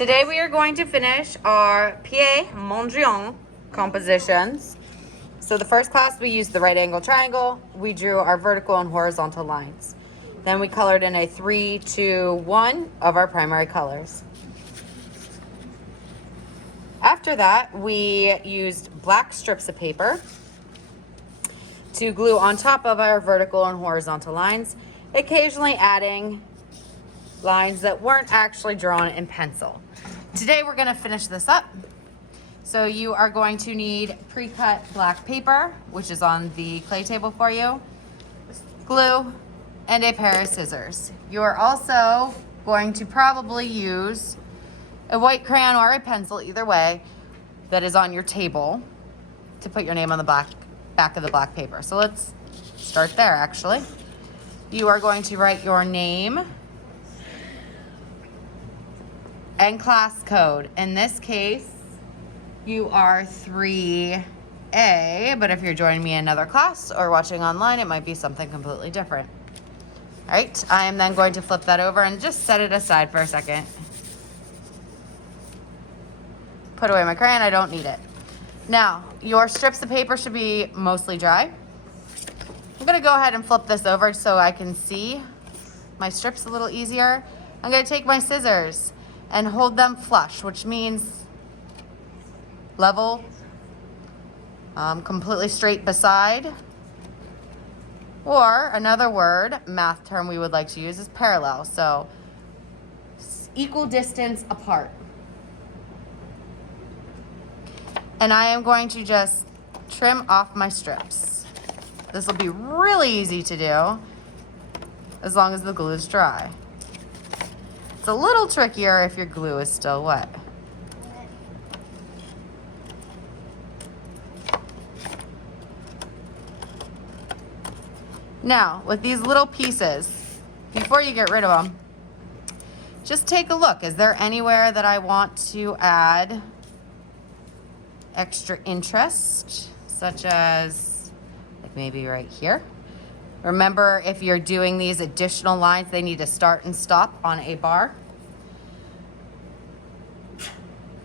Today we are going to finish our PIET MONDRIAN compositions. So the first class we used the right angle triangle. We drew our vertical and horizontal lines. Then we colored in a 3, 2, 1 of our primary colors. After that, we used black strips of paper to glue on top of our vertical and horizontal lines, occasionally adding lines that weren't actually drawn in pencil. Today we're going to finish this up. So you are going to need pre-cut black paper, which is on the clay table for you, glue, and a pair of scissors. You are also going to probably use a white crayon or a pencil, either way, that is on your table to put your name on the back of the black paper. So let's start there, actually. You are going to write your name and class code. In this case, you are 3A, but if you're joining me in another class or watching online, it might be something completely different. All right, I am then going to flip that over and just set it aside for a second. Put away my crayon, I don't need it. Now, your strips of paper should be mostly dry. I'm gonna go ahead and flip this over so I can see my strips a little easier. I'm gonna take my scissors and hold them flush, which means level, completely straight beside, or another word, math term we would like to use is parallel. So equal distance apart. And I am going to just trim off my strips. This will be really easy to do as long as the glue is dry. It's a little trickier if your glue is still wet. Now, with these little pieces, before you get rid of them, just take a look. Is there anywhere that I want to add extra interest, such as like maybe right here? Remember, if you're doing these additional lines, they need to start and stop on a bar.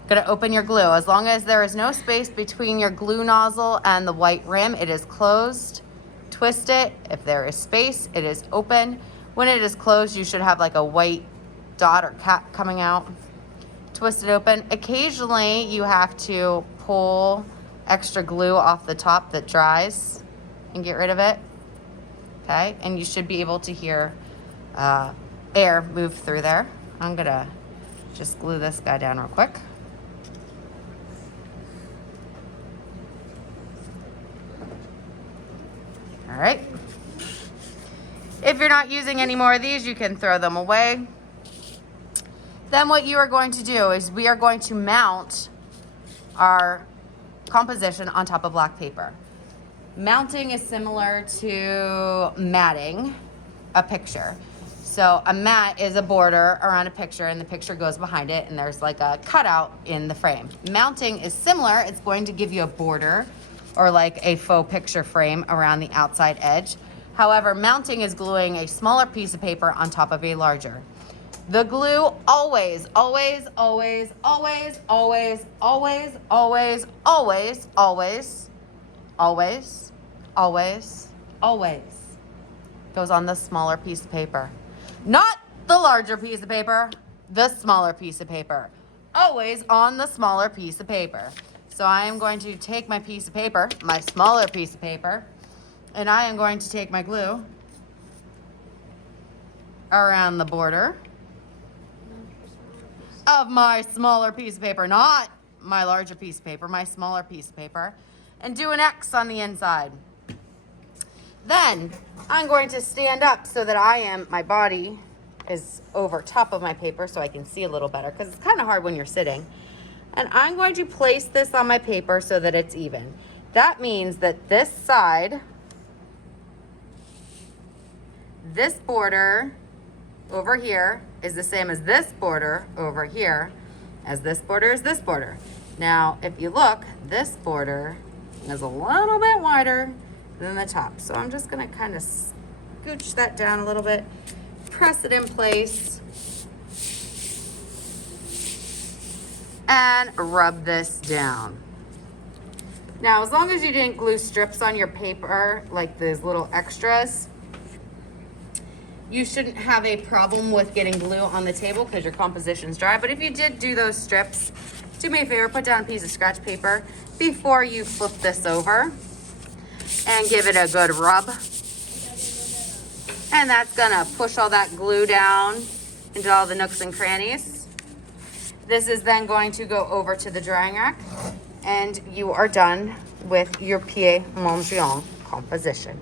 Gonna open your glue. As long as there is no space between your glue nozzle and the white rim, it is closed. Twist it. If there is space, it is open. When it is closed, you should have like a white dot or cap coming out. Twist it open. Occasionally, you have to pull extra glue off the top that dries and get rid of it. Okay, and you should be able to hear air move through there. I'm gonna just glue this guy down real quick. All right. If you're not using any more of these, you can throw them away. Then what you are going to do is we are going to mount our composition on top of black paper. Mounting is similar to matting a picture. So a mat is a border around a picture and the picture goes behind it and there's like a cutout in the frame. Mounting is similar. It's going to give you a border or like a faux picture frame around the outside edge. However, mounting is gluing a smaller piece of paper on top of a larger. The glue always, always, always, always, always, always, always, always, always, always, always, always goes on the smaller piece of paper. Not the larger piece of paper, the smaller piece of paper. Always on the smaller piece of paper. So I am going to take my piece of paper, my smaller piece of paper, and I am going to take my glue around the border of my smaller piece of paper, not my larger piece of paper, my smaller piece of paper, and do an X on the inside. Then I'm going to stand up so that my body is over top of my paper so I can see a little better because it's kind of hard when you're sitting. And I'm going to place this on my paper so that it's even. That means that this side, this border over here is the same as this border over here, as this border is this border. Now, if you look, this border is a little bit wider than the top. So I'm just gonna kind of scooch that down a little bit, press it in place, and rub this down. Now, as long as you didn't glue strips on your paper, like these little extras, you shouldn't have a problem with getting glue on the table because your composition's dry. But if you did do those strips, do me a favor, put down a piece of scratch paper before you flip this over and give it a good rub. And that's gonna push all that glue down into all the nooks and crannies. This is then going to go over to the drying rack, and you are done with your PIET Mondrian composition.